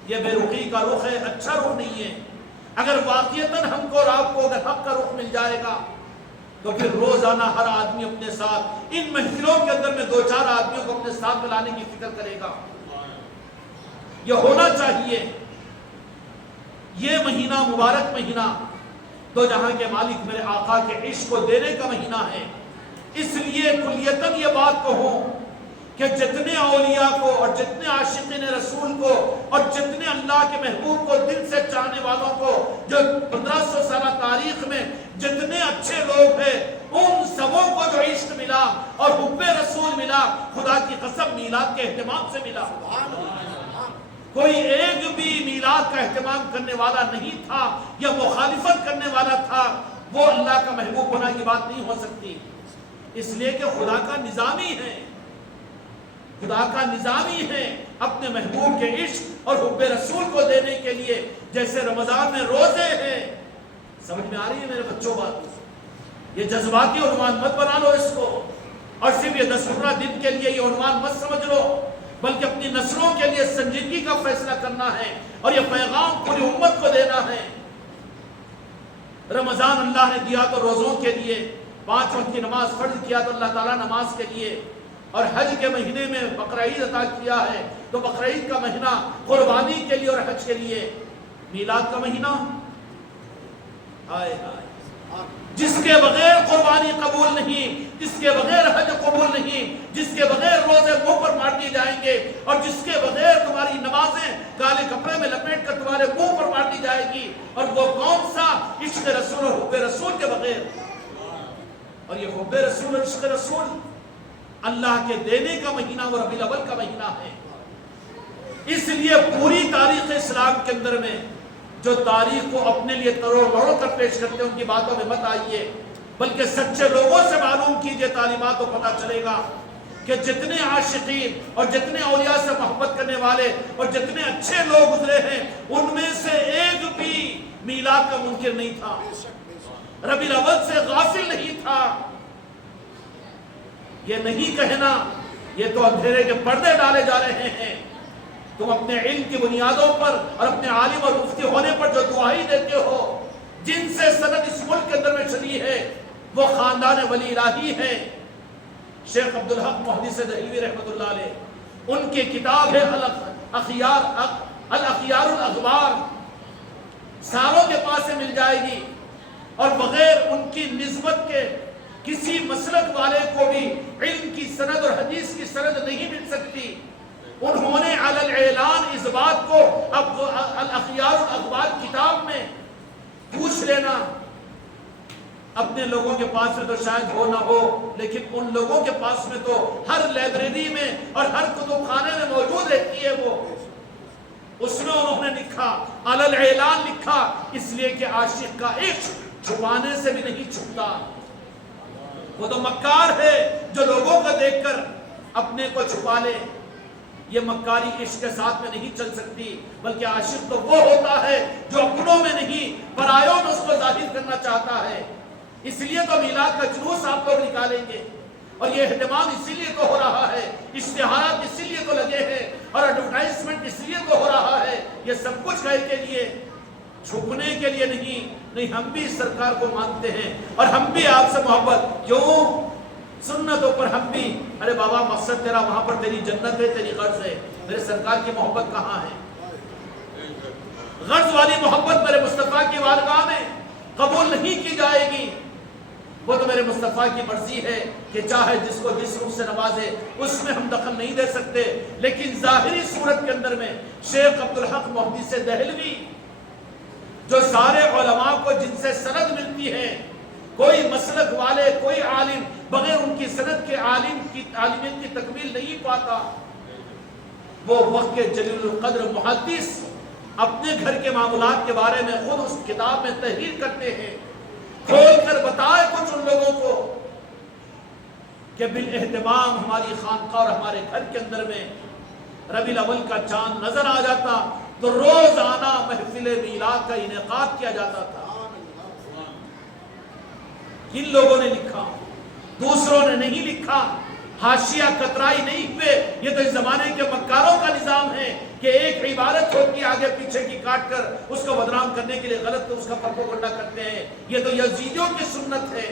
یہ بے رخی کا رخ ہے، اچھا رخ نہیں ہے۔ اگر واقعتاً ہم کو اور آپ کو اگر حق کا رخ مل جائے گا تو پھر روزانہ ہر آدمی اپنے ساتھ ان محفلوں کے اندر میں 2-4 آدمیوں کو اپنے ساتھ لانے کی فکر کرے گا۔ یہ ہونا چاہیے۔ یہ مہینہ مبارک مہینہ دو جہاں کے مالک میرے آقا کے عشق کو دینے کا مہینہ ہے۔ اس لیے کلیتاً یہ بات کہوں کہ جتنے اولیاء کو اور جتنے عاشقین رسول کو اور جتنے اللہ کے محبوب کو دل سے چاہنے والوں کو جو 1500 سالہ تاریخ میں جتنے اچھے لوگ ہیں، ان سبوں کو جو عشق ملا اور حب رسول ملا، خدا کی قسم میلاد کے اہتمام سے ملا۔ کوئی ایک بھی میلاد کا اہتمام کرنے والا نہیں تھا یا مخالفت کرنے والا تھا، وہ اللہ کا محبوب ہونا کی بات نہیں ہو سکتی، اس لیے کہ خدا کا نظامی ہے، خدا کا نظامی ہے اپنے محبوب کے عشق اور حب رسول کو دینے کے لیے۔ جیسے رمضان میں روزے ہیں، سمجھ میں آ رہی ہے میرے بچوں بات؟ یہ جذباتی عنوان مت بنا لو اس کو، اور صرف یہ 10 دن کے لیے یہ عنوان مت سمجھ لو، بلکہ اپنی نسلوں کے لیے سنجیدگی کا فیصلہ کرنا ہے اور یہ پیغام پوری امت کو دینا ہے۔ رمضان اللہ نے دیا تو روزوں کے لیے، 5 وقت کی نماز فرض کیا تو اللہ تعالیٰ نماز کے لیے، اور حج کے مہینے میں بقرعید عطا کیا ہے تو بقرعید کا مہینہ قربانی کے لیے اور حج کے لیے۔ میلاد کا مہینہ جس کے بغیر قربانی قبول نہیں، جس کے بغیر حج قبول نہیں، جس کے بغیر روزے منہ پر مار دی جائیں گے، اور جس کے بغیر تمہاری نمازیں کالے کپڑے میں لپیٹ کر تمہارے منہ پر مار دی جائے گی، اور وہ کون سا؟ عشق رسول اور حب رسول کے بغیر۔ اور یہ حب رسول اور عشق رسول اللہ کے دینے کا مہینہ وہ ربیع الاول کا مہینہ ہے۔ اس لیے پوری تاریخ اسلام کے اندر میں جو تاریخ کو اپنے لیے تروڑ مروڑ کر پیش کرتے ہیں ان کی باتوں میں مت آئیے، بلکہ سچے لوگوں سے معلوم کیجئے، تعلیمات کو پتہ چلے گا کہ جتنے عاشقین اور جتنے اولیاء سے محبت کرنے والے اور جتنے اچھے لوگ گزرے ہیں، ان میں سے ایک بھی میلاد کا منکر نہیں تھا، ربیع الاول سے غافل نہیں تھا۔ یہ نہیں کہنا یہ تو اندھیرے کے پردے ڈالے جا رہے ہیں۔ تم اپنے علم کی بنیادوں پر اور اپنے عالم اور مفتی ہونے پر جو دعائی دیتے ہو، جن سے سند اس ملک کے اندر میں چلی ہے، وہ خاندان ولی الہی ہے۔ شیخ عبدالحق محدث دہلوی رحمۃ اللہ علیہ، ان کی کتاب ہے الاخیار الاخبار، ساروں کے پاس سے مل جائے گی، اور بغیر ان کی نسبت کے کسی مسلک والے کو بھی علم کی سند اور حدیث کی سند نہیں مل سکتی۔ انہوں نے علی الاعلان اس بات کو الاخیار الاخبار کتاب میں پوچھ لینا، اپنے لوگوں کے پاس میں تو شاید ہو نہ ہو، لیکن ان لوگوں کے پاس میں تو ہر لائبریری میں اور ہر کتب خانے میں موجود رہتی ہے۔ وہ اس میں انہوں نے لکھا، علی الاعلان لکھا، اس لیے کہ عاشق کا عشق چھپانے سے بھی نہیں چھپتا۔ وہ تو مکار ہے جو لوگوں کو دیکھ کر اپنے کو چھپا لے، یہ مکاری عشق کے ساتھ میں نہیں چل سکتی، بلکہ عاشق تو وہ ہوتا ہے جو اپنوں میں نہیں پرایوں میں اس کو ظاہر کرنا چاہتا ہے۔ اس لیے تو میلاد کا جلوس آپ لوگ نکالیں گے، اور یہ اہتمام اسی لیے تو ہو رہا ہے، اشتہارات اسی لیے تو لگے ہیں، اور ایڈورٹائزمنٹ اس لیے تو ہو رہا ہے، یہ سب کچھ کہے کے لیے، چھپنے کے لیے نہیں، ہم بھی اس سرکار کو مانتے ہیں اور ہم بھی آپ سے محبت، کیوں سنتوں پر ہم بھی، ارے بابا مقصد تیرا وہاں پر تیری جنت ہے، تیری غرض ہے، میرے سرکار کی محبت کہاں ہے؟ غرض والی محبت میرے مصطفیٰ کی بارگاہ میں قبول نہیں کی جائے گی۔ وہ تو میرے مصطفیٰ کی مرضی ہے کہ چاہے جس کو جس روح سے نوازے، اس میں ہم دخل نہیں دے سکتے، لیکن ظاہری صورت کے اندر میں شیخ عبدالحق محدث دہلوی جو سارے علماء کو جن سے سند ملتی ہے، کوئی مسلک والے، کوئی عالم بغیر ان کی سند کے عالمیت کی تکمیل نہیں پاتا، وہ وقت کے جلیل القدر محدث اپنے گھر کے معاملات کے بارے میں خود اس کتاب میں تحریر کرتے ہیں، کھول کر بتائے کچھ ان لوگوں کو کہ بالاہتمام ہماری خانقاہ اور ہمارے گھر کے اندر میں ربیع الاول کا چاند نظر آ جاتا تو روزانہ محفل میلاد کا انعقاد کیا جاتا تھا۔ کن لوگوں نے لکھا؟ دوسروں نے نہیں لکھا، حاشیہ کترائی نہیں ہوئے، یہ تو اس زمانے کے مکاروں کا نظام ہے کہ ایک عبارت ہوتی ہے آگے پیچھے کی کاٹ کر اس کو بدنام کرنے کے لیے غلط اس کا پروپیگنڈا کرتے ہیں، یہ تو یزیدیوں کی سنت ہے۔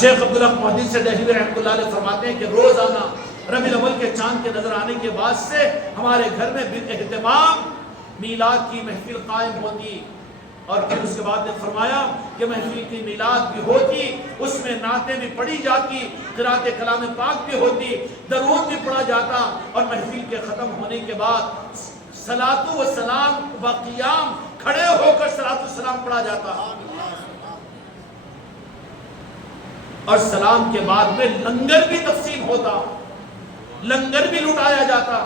شیخ عبدالحق محدث دہلوی رحمۃ اللہ علیہ فرماتے ہیں کہ روزانہ ربیع الاول کے چاند کے نظر آنے کے بعد سے ہمارے گھر میں بالاہتمام میلاد کی محفل قائم ہوتی، اور پھر اس کے بعد نے فرمایا کہ محفل کی میلاد بھی ہوتی، اس میں نعتیں بھی پڑھی جاتی، قرات کلام پاک بھی ہوتی، درود بھی پڑھا جاتا، اور محفل کے ختم ہونے کے بعد صلاۃ و سلام و قیام کھڑے ہو کر صلاۃ و سلام پڑھا جاتا، اور سلام کے بعد میں لنگر بھی تقسیم ہوتا، لنگر بھی لٹایا جاتا،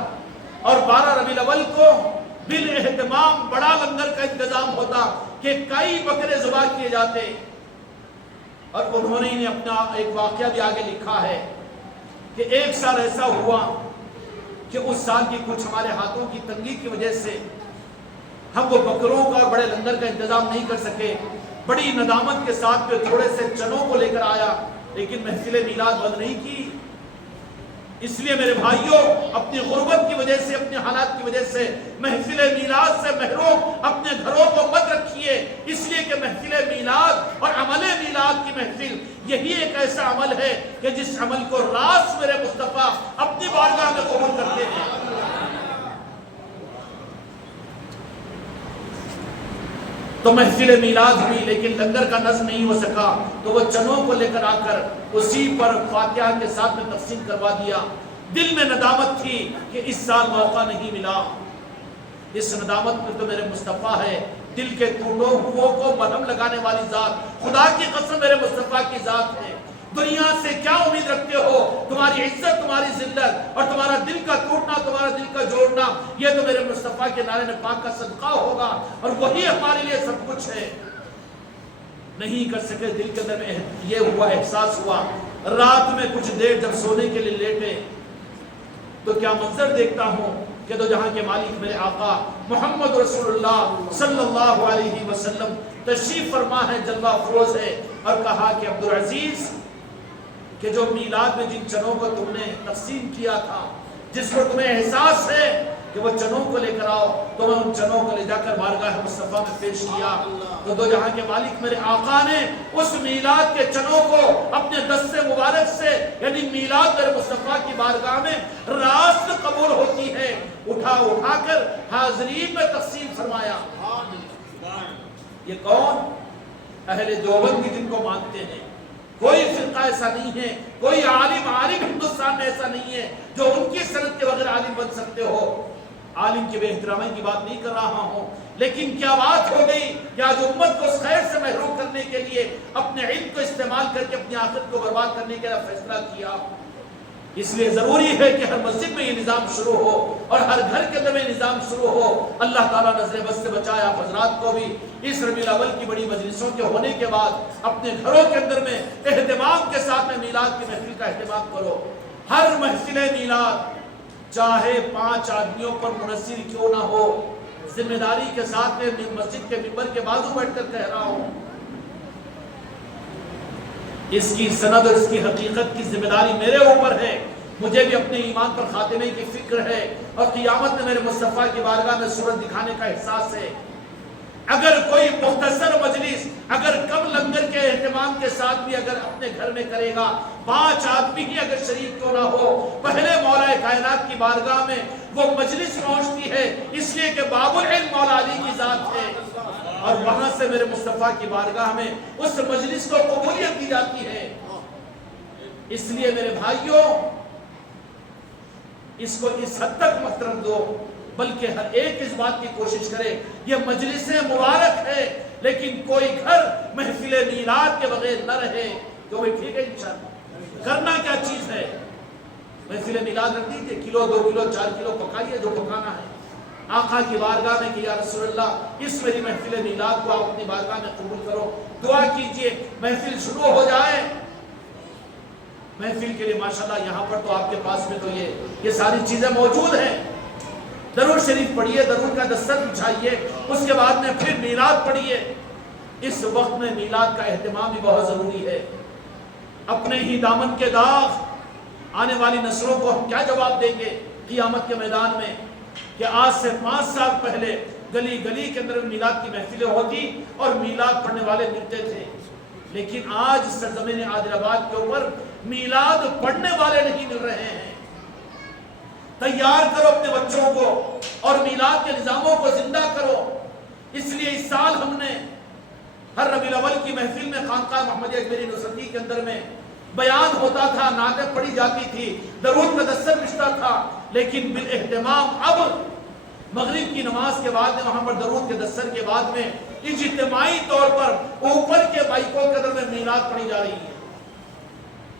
اور 12 ربیع الاول کو بالاہتمام بڑا لنگر کا انتظام ہوتا کہ کئی بکرے ذبح کیے جاتے۔ اور انہوں نے اپنا ایک واقعہ بھی آگے لکھا ہے کہ ایک سال ایسا ہوا کہ اس سال کی کچھ ہمارے ہاتھوں کی تنگی کی وجہ سے ہم وہ بکروں کا اور بڑے لنگر کا انتظام نہیں کر سکے، بڑی ندامت کے ساتھ میں تھوڑے سے چنوں کو لے کر آیا، لیکن محفل میلاد بند نہیں کی۔ اس لیے میرے بھائیوں، اپنی غربت کی وجہ سے، اپنے حالات کی وجہ سے محفل میلاد سے محروم اپنے گھروں کو مت رکھیے، اس لیے کہ محفل میلاد اور عمل میلاد کی محفل یہی ایک ایسا عمل ہے کہ جس عمل کو راست میرے مصطفیٰ اپنی بارگاہ میں قبول کرتے ہیں۔ تو محفل میلاد ہوئی لیکن لنگر کا نظم نہیں ہو سکا، تو وہ چنوں کو لے کر آ کر اسی پر فاتحہ کے ساتھ میں تقسیم کروا دیا۔ دل میں ندامت تھی کہ اس سال موقع نہیں ملا، اس ندامت میں تو میرے مصطفیٰ ہے، دل کے ٹوٹوں ہوئوں کو مرہم لگانے والی ذات، خدا کی قسم میرے مصطفیٰ کی ذات ہے۔ دنیا سے کیا امید رکھتے ہو؟ تمہاری عزت، تمہاری ذلت اور تمہارا دل کا ٹوٹنا، تمہارا دل کا جوڑنا، یہ تو میرے مصطفیٰ کے نعرے پاک کا صدقہ ہوگا، اور وہی ہمارے لیے سب کچھ ہے۔ نہیں کر سکے، دل کے اندر میں یہ ہوا، احساس ہوا، رات میں کچھ دیر جب سونے کے لیے لیٹے تو کیا منظر دیکھتا ہوں کہ تو جہاں کے مالک میرے آقا محمد رسول اللہ صلی اللہ علیہ وسلم تشریف فرما ہے، جلوہ افروز ہے، اور کہا کہ عبدالعزیز کہ جو میلاد میں جن چنوں کو تم نے تقسیم کیا تھا، جس پر تمہیں احساس ہے کہ وہ چنوں کو لے کر آؤ، تو میں ان چنوں کو لے جا کر بارگاہ مصطفیٰ میں پیش کیا، تو دو جہاں کے مالک میرے آقا نے اس میلاد کے چنوں کو اپنے دست مبارک سے، یعنی میلاد میرے مصطفیٰ کی بارگاہ میں راست قبول ہوتی ہے، اٹھا کر حاضرین میں تقسیم فرمایا۔ یہ کون؟ اہل دیوبند کی جن کو مانتے ہیں، کوئی فرقہ ایسا نہیں ہے، کوئی عالم ہندوستان میں ایسا نہیں ہے جو ان کی سند کے بغیر عالم بن سکتے ہو۔ عالم کی بے احترامی کی بات نہیں کر رہا ہوں، لیکن کیا بات ہو گئی کہ آج امت کو اس خیر سے محروم کرنے کے لیے اپنے علم کو استعمال کر کے اپنی آخرت کو برباد کرنے کا فیصلہ کیا۔ اس لیے ضروری ہے کہ ہر مسجد میں یہ نظام شروع ہو اور ہر گھر کے اندر میں یہ نظام شروع ہو۔ اللہ تعالیٰ نظر بد سے بچائے آپ حضرات کو بھی اس ربیع الاول کی بڑی مجلسوں کے ہونے کے بعد اپنے گھروں کے اندر میں اہتمام کے ساتھ میں میلاد کی محفل کا اہتمام کرو۔ ہر محفل میلاد چاہے 5 آدمیوں پر منحصر کیوں نہ ہو، ذمہ داری کے ساتھ میں مسجد کے ممبر کے بازو بیٹھ کر کہہ رہا ہوں، اس کی سند اور اس کی حقیقت کی ذمہ داری میرے اوپر ہے. مجھے بھی اپنے ایمان پر خاتمے کی فکر ہے اور قیامت میں میرے مصطفیٰ کی بارگاہ میں صورت دکھانے کا احساس ہے. اگر کوئی مختصر مجلس اگر کم لنگر کے اہتمام کے ساتھ بھی اگر اپنے گھر میں کرے گا، 5 آدمی ہی اگر شریک کیوں نہ ہو، پہلے مولا کائنات کی بارگاہ میں وہ مجلس پہنچتی ہے اس لیے کہ باب العلم مولا علی کی ذات ہے، اور وہاں سے میرے مصطفیٰ کی بارگاہ میں اس مجلس کو قبولیت دی جاتی ہے. اس لیے میرے بھائیوں، اس کو اس حد تک مت رکھ دو، بلکہ ہر ایک اس بات کی کوشش کرے. یہ مجلسیں مبارک ہے، لیکن کوئی گھر محفل میلاد کے بغیر نہ رہے تو وہ ٹھیک ہے. انشاءاللہ کرنا کیا چیز ہے؟ محفل میلاد رکھ دیجیے، کلو 2 کلو 4 کلو پکائیے جو پکانا ہے آقا کی بارگاہ میں کہ یا رسول اللہ اس میری محفل میلاد کو آپ اپنی بارگاہ میں قبول کرو. دعا کیجئے، محفل شروع ہو جائے. محفل کے لیے ماشاءاللہ یہاں پر تو آپ کے پاس میں تو یہ ساری چیزیں موجود ہیں. درود شریف پڑھیے، درود کا دستر بچھائیے، اس کے بعد میں پھر میلاد پڑھیے. اس وقت میں میلاد کا اہتمام بھی بہت ضروری ہے. اپنے ہی دامن کے داغ آنے والی نسلوں کو ہم کیا جواب دیں گے قیامت کے میدان میں کہ آج سے 5 سال پہلے گلی گلی کے اندر میلاد کی محفلیں ہوتی اور میلاد پڑھنے والے ملتے تھے، لیکن آج سرزمین عادل آباد کے اوپر میلاد پڑھنے والے نہیں مل رہے ہیں. تیار کرو اپنے بچوں کو اور میلاد کے نظاموں کو زندہ کرو. اس لیے اس سال ہم نے ہر ربیع الاول کی محفل میں خانقاہ محمدیہ اجمیری نصرتی کے اندر میں بیان ہوتا تھا، نعتیں پڑھی جاتی تھی، درود کا دستر بچتا تھا، لیکن بالاہتمام اب مغرب کی نماز کے بعد میں وہاں پر درود کے دستر کے بعد میں اجتماعی طور پر اوپر کے مائکوں کے اندر میں میلاد پڑھی جا رہی ہے.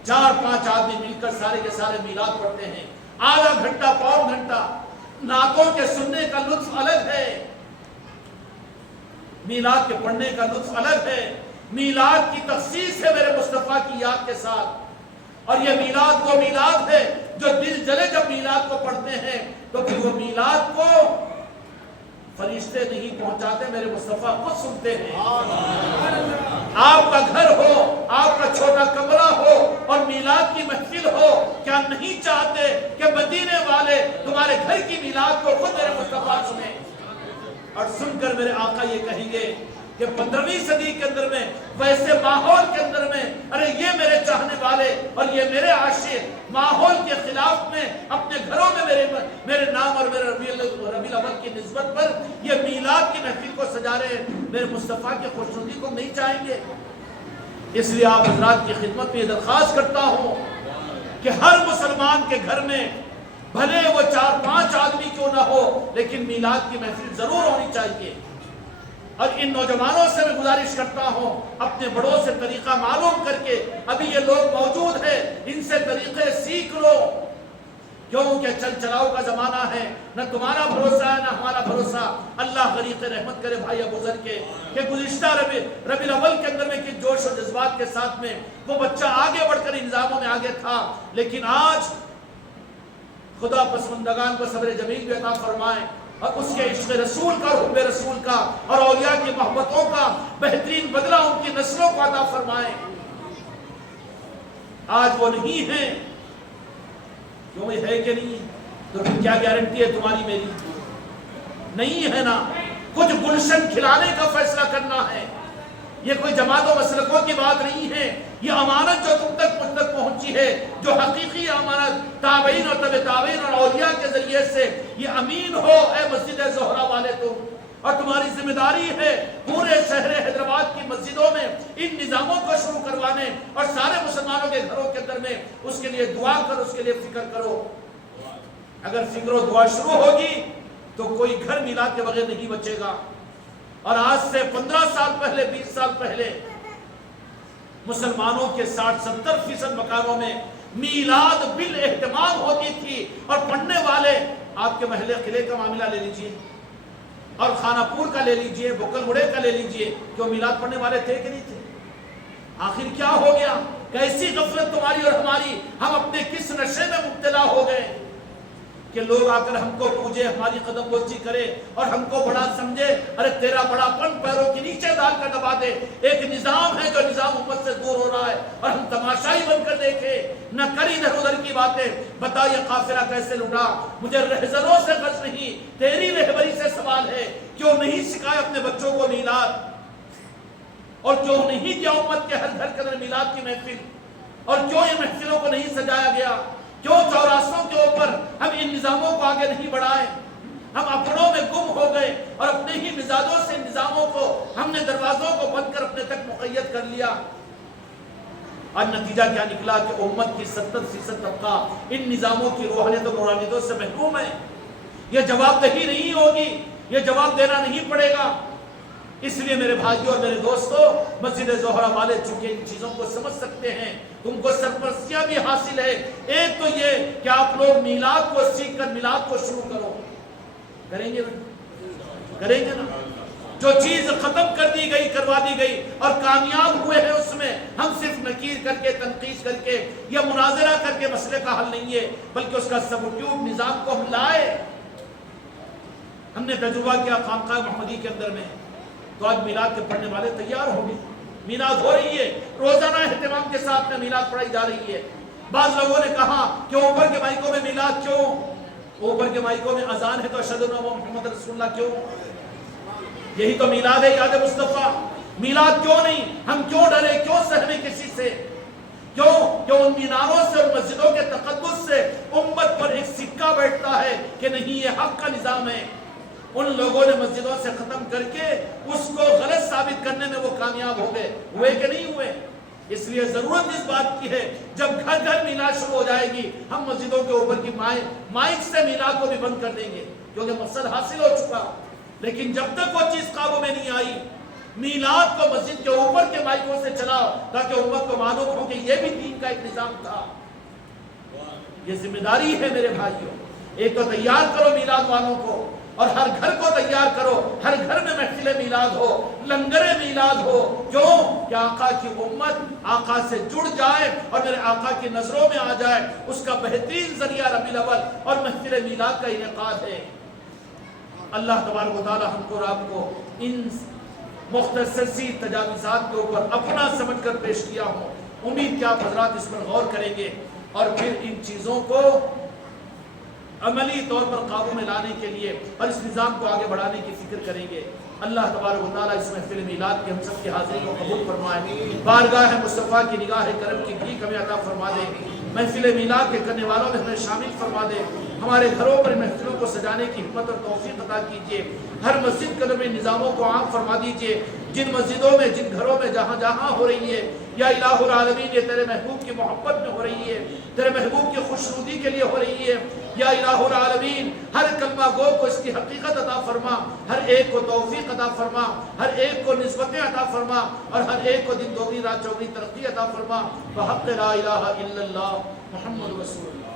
4-5 آدمی مل کر سارے کے سارے میلاد پڑھتے ہیں. آدھا گھنٹہ 1.25 گھنٹہ نعتوں کے سننے کا لطف الگ ہے، میلاد کے پڑھنے کا لطف الگ ہے. میلاد کی تخصیص ہے میرے مصطفیٰ کی یاد کے ساتھ، اور یہ میلاد وہ میلاد ہے جو دل جلے جب میلاد کو پڑھتے ہیں تو پھر وہ میلاد کو فرشتے نہیں پہنچاتے، میرے مصطفیٰ خود سنتے ہیں. آپ کا گھر ہو، آپ کا چھوٹا کمرہ ہو اور میلاد کی محفل ہو، کیا نہیں چاہتے کہ مدینے والے تمہارے گھر کی میلاد کو خود میرے مصطفیٰ سنیں اور سن کر میرے آقا یہ کہیں گے کہ 15ویں صدی کے اندر میں ویسے ماحول کے اندر میں ارے یہ میرے چاہنے والے اور یہ میرے عاشق ماحول کے خلاف میں اپنے گھروں میں میرے نام اور میرے ربیع الاول کی نسبت پر یہ میلاد کی محفل کو سجا رہے ہیں، میرے مصطفیٰ کی خوشنودی کو نہیں چاہیں گے. اس لیے آپ حضرات کی خدمت میں یہ درخواست کرتا ہوں کہ ہر مسلمان کے گھر میں بھلے وہ 4-5 آدمی کیوں نہ ہو لیکن میلاد کی محفل ضرور ہونی چاہیے. اور ان نوجوانوں سے میں گزارش کرتا ہوں اپنے بڑوں سے طریقہ معلوم کر کے، ابھی یہ لوگ موجود ہیں ان سے طریقے سیکھ لو، کیونکہ چل چلاؤ کا زمانہ ہے، نہ تمہارا بھروسہ ہے نہ ہمارا بھروسہ. اللہ غریق رحمت کرے بھائی ابو ذر کے کہ گزشتہ ربیع الاول کے اندر میں کس جوش و جذبات کے ساتھ میں وہ بچہ آگے بڑھ کر انتظاموں میں آگے تھا، لیکن آج خدا پسماندگان کو صبر جمیل بھی عطا فرمائے اور اس کے عشق رسول کا اور حب رسول کا اور اولیاء کی محبتوں کا بہترین بدلہ ان کی نسلوں کو عطا فرمائے. آج وہ نہیں ہیں، کیوں یہ ہے کہ نہیں تو پھر کیا گارنٹی ہے تمہاری میری؟ نہیں ہے نا. کچھ گلشن کھلانے کا فیصلہ کرنا ہے. یہ کوئی جماعت و مسلکوں کی بات نہیں ہے، یہ امانت جو تم تک مجھ تک پہنچی ہے، جو حقیقی امانت تابعین اور تبع تابعین اور اولیاء کے ذریعے سے یہ امین ہو اے مسجد زہرا والے تم، اور تمہاری ذمہ داری ہے پورے شہر حیدرآباد کی مسجدوں میں ان نظاموں کو شروع کروانے اور سارے مسلمانوں کے گھروں کے اندر میں اس کے لیے دعا کر، اس کے لیے فکر کرو. اگر فکر و دعا شروع ہوگی تو کوئی گھر میلاد کے بغیر نہیں بچے گا. اور آج سے 15 سال پہلے 20 سال پہلے مسلمانوں کے 60-70% مکانوں میں میلاد بالاہتمام ہوتی تھی، اور پڑھنے والے آپ کے محلے قلعے کا معاملہ لے لیجئے اور خانہ پور کا لے لیجئے، بکل مڑے کا لے لیجئے، کیوں میلاد پڑھنے والے تھے کہ نہیں تھے؟ آخر کیا ہو گیا؟ کیسی غفلت تمہاری اور ہماری، ہم اپنے کس نشے میں مبتلا ہو گئے کہ لوگ آ کر ہم کو پوجے، ہماری قدم بوسی کرے اور ہم کو بڑا سمجھے، ارے تیرا بڑا پن پیروں کے نیچے ڈال کر دبا دے۔ ایک نظام ہے جو نظام امت سے دور ہو رہا ہے اور ہم تماشائی بن کر دیکھے، نہ کری ادھر ادھر کی باتیں۔ بتا یہ قافلہ کیسے لٹا؟ مجھے رہزنوں سے غرض نہیں، تیری رہبری سے سوال ہے۔ کیوں نہیں سکھائے اپنے بچوں کو میلاد، اور کیوں نہیں دیا امت کے ہر گھر کے اندر میلاد کی محفل، اور کیوں یہ محفلوں کو نہیں سجایا گیا؟ کیوں چوراستوں کے اوپر ہم ان نظاموں کو آگے نہیں بڑھائے؟ ہم اپنوں میں گم ہو گئے اور اپنے ہی مزاجوں سے نظاموں کو ہم نے دروازوں کو بند کر اپنے تک مقید کر لیا۔ آج نتیجہ کیا نکلا کہ امت کی 70% طبقہ ان نظاموں کی روحانیت اور نورانیتوں سے محروم ہے۔ یہ جواب دہی نہیں ہوگی، یہ جواب دینا نہیں پڑے گا۔ اس لیے میرے بھائیوں اور میرے دوستوں، مسجد زہرا والے چونکہ ان چیزوں کو سمجھ سکتے ہیں، تم کو سرپرستیاں بھی حاصل ہے۔ ایک تو یہ کہ آپ لوگ میلاد کو سیکھ کر میلاد کو شروع کرو۔ کریں گے نا؟ کریں گے نا؟ جو چیز ختم کر دی گئی، کروا دی گئی اور کامیاب ہوئے ہیں اس میں ہم صرف نکیر کر کے، تنقید کر کے یا مناظرہ کر کے مسئلے کا حل نہیں ہے، بلکہ اس کا سبوٹیوب نظام کو ہم لائے۔ ہم نے تجربہ کیا خانقاہ محمدی کے اندر میں، تو آج میلاد کے پڑھنے والے تیار ہوں گے، میلاد ہو رہی ہے، روزانہ اہتمام کے ساتھ میں میلاد پڑھائی جا رہی ہے۔ بعض لوگوں نے کہا کہ اوپر کے مائکوں میں میلاد کیوں؟ اوپر کے مائکوں میں اذان ہے تو اشہد ان محمد رسول اللہ کیوں؟ یہی تو میلاد ہے، یاد مصطفیٰ۔ میلاد کیوں نہیں؟ ہم کیوں ڈرے، کیوں سہمے کسی سے؟ کیوں کہ ان میناروں سے اور مسجدوں کے تقدس سے امت پر ایک سکہ بیٹھتا ہے کہ نہیں یہ حق کا نظام ہے۔ ان لوگوں نے مسجدوں سے ختم کر کے اس کو غلط ثابت کرنے میں وہ کامیاب ہو گئے، ہوئے کہ نہیں ہوئے؟ اس لیے ضرورت اس بات کی ہے جب گھر گھر میلاد شروع ہو جائے گی، ہم مسجدوں کے اوپر کی مائک سے میلاد کو بھی بند کر دیں گے، کیونکہ مقصد حاصل ہو چکا۔ لیکن جب تک وہ چیز قابو میں نہیں آئی، میلاد کو مسجد کے اوپر کے مائکوں سے چلاؤ تاکہ امت کو معلوم ہو کہ یہ بھی دین کا ایک نظام تھا۔ یہ ذمہ داری ہے میرے بھائیوں۔ ایک تو تیار کرو میلاد والوں کو، اور ہر گھر کو تیار کرو، ہر گھر میں محفل میلاد ہو، لنگر میلاد ہو۔ کیوں کہ آقا کی امت آقا سے جڑ جائے اور میرے آقا کی نظروں میں آ جائے۔ اس کا بہترین ذریعہ ربیع الاول اور محفل میلاد کا انعقاد ہے۔ اللہ تبارک و تعالی ہم کو اور آپ کو ان مختصر سی تجاویزات کے اوپر اپنا سمجھ کر پیش کیا ہوں۔ امید کہ آپ حضرات اس پر غور کریں گے اور پھر ان چیزوں کو عملی طور پر قابو میں لانے کے لیے اور اس نظام کو آگے بڑھانے کی فکر کریں گے۔ اللہ تبارک و تعالیٰ اس محفل میلاد کے ہم سب کی حاضری کو قبول فرمائے، بارگاہ مصطفیٰ کی نگاہ کرم کی بھیک ہمیں عطا فرما دے، محفل میلاد کے کرنے والوں میں ہمیں شامل فرما دے، ہمارے گھروں پر محفلوں کو سجانے کی حکمت اور توفیق عطا کیجیے، ہر مسجد کے اندر میں نظاموں کو عام فرما دیجیے، جن مسجدوں میں، جن گھروں میں جہاں جہاں ہو رہی ہے یا الہ العالمین یہ تیرے محبوب کی محبت میں ہو رہی ہے، تیرے محبوب کی خوشنودی کے لیے ہو رہی ہے، یا الہ العالمین ہر کلمہ گو کو اس کی حقیقت عطا فرما، ہر ایک کو توفیق عطا فرما، ہر ایک کو نسبتیں عطا فرما اور ہر ایک کو دن دوگنی رات چوگنی ترقی عطا فرما، بحق لا الہ الا اللہ محمد رسول اللہ۔